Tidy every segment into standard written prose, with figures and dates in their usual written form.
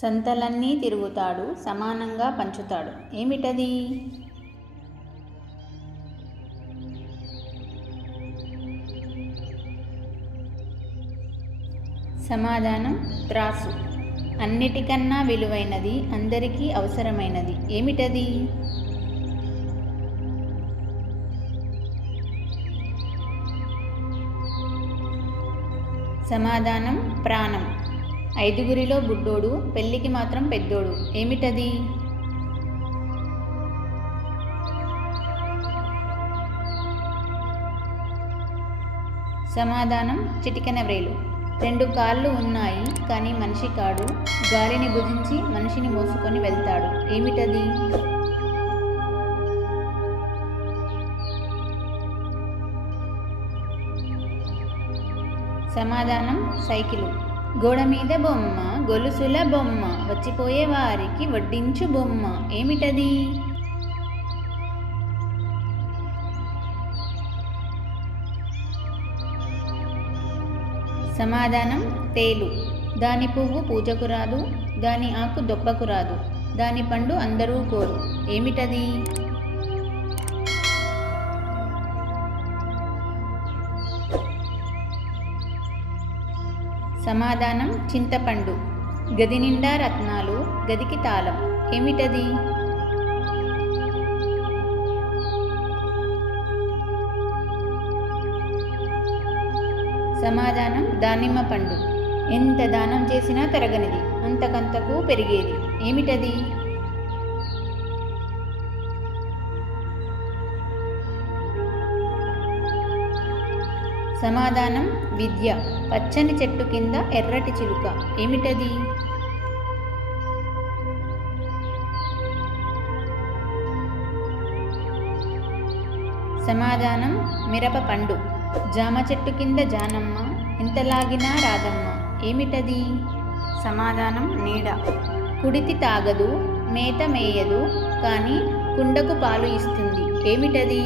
సంతలన్నీ తిరుగుతాడు, సమానంగా పంచుతాడు. ఏమిటది? సమాధానం త్రాసు. అన్నిటికన్నా విలువైనది, అందరికీ అవసరమైనది. ఏమిటది? సమాధానం ప్రాణం. ఐదుగురిలో బుడ్డోడు, పెళ్ళికి మాత్రం పెద్దోడు. ఏమిటది? సమాధానం చిటికెన వ్రేలు. రెండు కాళ్ళు ఉన్నాయి, కానీ మనిషి కాడు. గాలిని భుజించి మనిషిని మోసుకొని వెళ్తాడు. ఏమిటది? సమాధానం సైకిలు. గోడ మీద బొమ్మ, గొలుసుల బొమ్మ, వచ్చిపోయే వారికి వడ్డించు బొమ్మ. ఏమిటది? సమాధానం తేలు. దాని పువ్వు పూజకు రాదు, దాని ఆకు దొప్పకు రాదు, దాని పండు అందరూ కోరు. ఏమిటది? సమాధానం చింతపండు. గది నిండా రత్నాలు, గదికి తాళం. ఏమిటది? సమాధానం దానిమ్మ పండు. ఎంత దానం చేసినా తరగనిది, అంతకంతకు పెరిగేది. ఏమిటది? సమాధానం విద్య. పచ్చని చెట్టు కింద ఎర్రటి చిలుక. ఏమిటది? సమాధానం మిరప పండు. జామ చెట్టు కింద జానమ్మ, ఎంత లాగినా రాదమ్మ. ఏమిటది? సమాధానం నీడ. కుడితి తాగదు, మేత మేయదు, కానీ కుండకు పాలు ఇస్తుంది. ఏమిటది?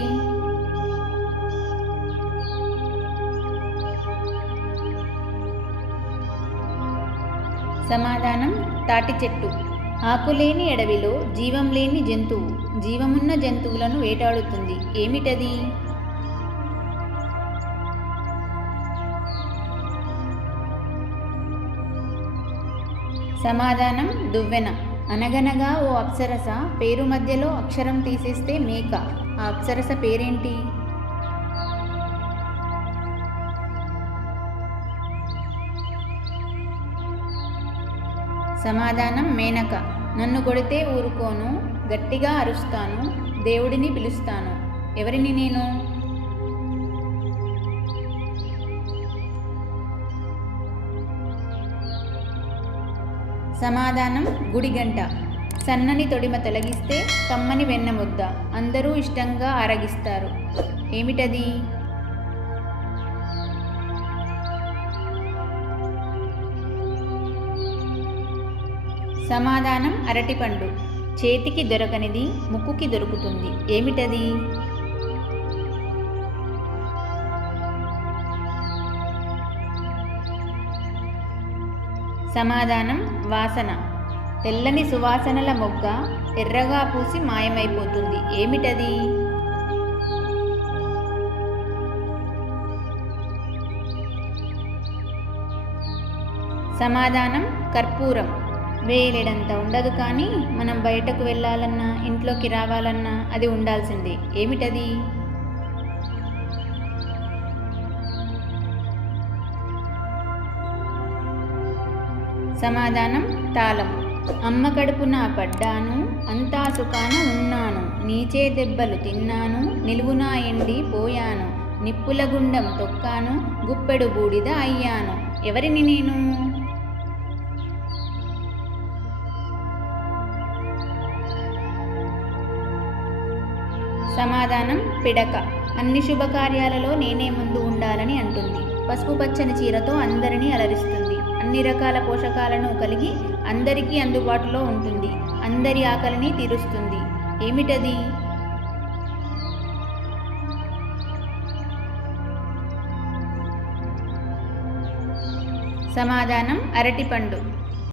సమాధానం తాటి చెట్టు. ఆకులేని అడవిలో జీవం లేని జంతువు, జీవమున్న జంతువులను వేటాడుతుంది. ఏమిటది? సమాధానం దువ్వెన. అనగనగా ఓ అప్సరస, పేరు మధ్యలో అక్షరం తీసేస్తే మేక. ఆ అప్సరస పేరేంటి? సమాధానం మేనక. నన్ను కొడితే ఊరుకోను, గట్టిగా అరుస్తాను, దేవుడిని పిలుస్తాను. ఎవరిని నేను? సమాధానం గుడిగంట. సన్నని తొడిమ తొలగిస్తే కమ్మని వెన్న ముద్ద, అందరూ ఇష్టంగా ఆరగిస్తారు. ఏమిటది? సమాధానం అరటిపండు. చేతికి దొరకనిది ముక్కుకి దొరుకుతుంది. ఏమిటది? సమాధానం వాసన. తెల్లని సువాసనల మొగ్గ ఎర్రగా పూసి మాయమైపోతుంది. ఏమిటది? సమాధానం కర్పూరం. వేలేడంత ఉండదు, కానీ మనం బయటకు వెళ్ళాలన్నా, ఇంట్లోకి రావాలన్నా అది ఉండాల్సిందే. ఏమిటది? సమాధానం తాళం. అమ్మ కడుపున పడ్డాను, అంతా సుఖాన ఉన్నాను, నీచే దెబ్బలు తిన్నాను, నిలువునా ఎండి పోయాను, నిప్పుల గుండం తొక్కాను, గుప్పెడు బూడిద అయ్యాను. ఎవరిని నేను? సమాధానం పిడక. అన్ని శుభకార్యాలలో నేనే ముందు ఉండాలని అంటుంది. పసుపు పచ్చని చీరతో అందరినీ అలరిస్తుంది. అన్ని రకాల పోషకాలను కలిగి అందరికీ అందుబాటులో ఉంటుంది. అందరి ఆకలిని తీరుస్తుంది. ఏమిటది? సమాధానం అరటిపండు.